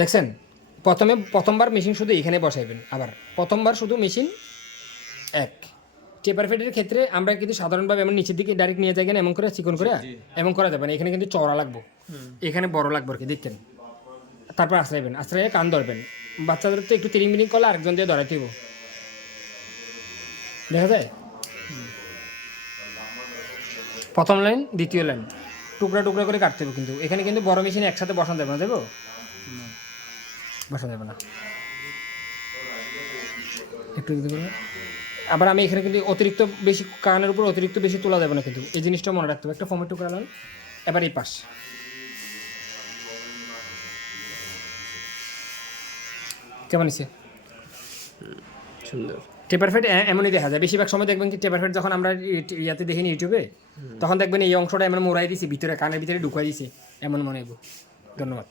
দেখছেন প্রথমবার মেশিন শুধু এখানে বসাইবেন, আবার প্রথমবার শুধু মেশিন এক। টেপার ফেডের ক্ষেত্রে আমরা কিন্তু সাধারণভাবে এমন নিচের দিকে ডাইরেক্ট নিয়ে যাই, এমন করে চিকন করে এমন করা যাবে না, এখানে কিন্তু চড়া লাগবো, এখানে বড় লাগবে আর কি, দেখতেন। তারপর আশ্রাইবেন, আশ্রাইয়ে কান ধরবেন, বাচ্চাদের তো একটু তিরিং বিরিং করলে আরেকজন দিয়ে ধরাইতে হইব, দেখা যায়। প্রথম লাইন দ্বিতীয় লাইন টুকরা টুকরা করে কাটতে হবে, কিন্তু এখানে কিন্তু বড় মেশিনে একসাথে বসানো যাবে না, দেবো বসানো যাবে না, একটু একটু করে। আবার আমি এখানে কিন্তু অতিরিক্ত বেশি কানের উপর অতিরিক্ত বেশি তোলা যাবে না, কিন্তু এই জিনিসটা মনে রাখতে হবে। একটা ফোমের টুকরা লাল, এবার এই পাশ কেমন হয়েছে? সুন্দর। টেপার ফেড এমনই দেখা যায়, বেশিরভাগ সময় দেখবেন কি টেপার ফেড যখন আমরা ইয়াতে দেখিনি ইউটিউবে, তখন দেখবেন এই অংশটা এমন মোড়াই দিছি ভিতরে, কানের ভিতরে ঢুকাই দিছি, এমন মনে হইব। ধন্যবাদ।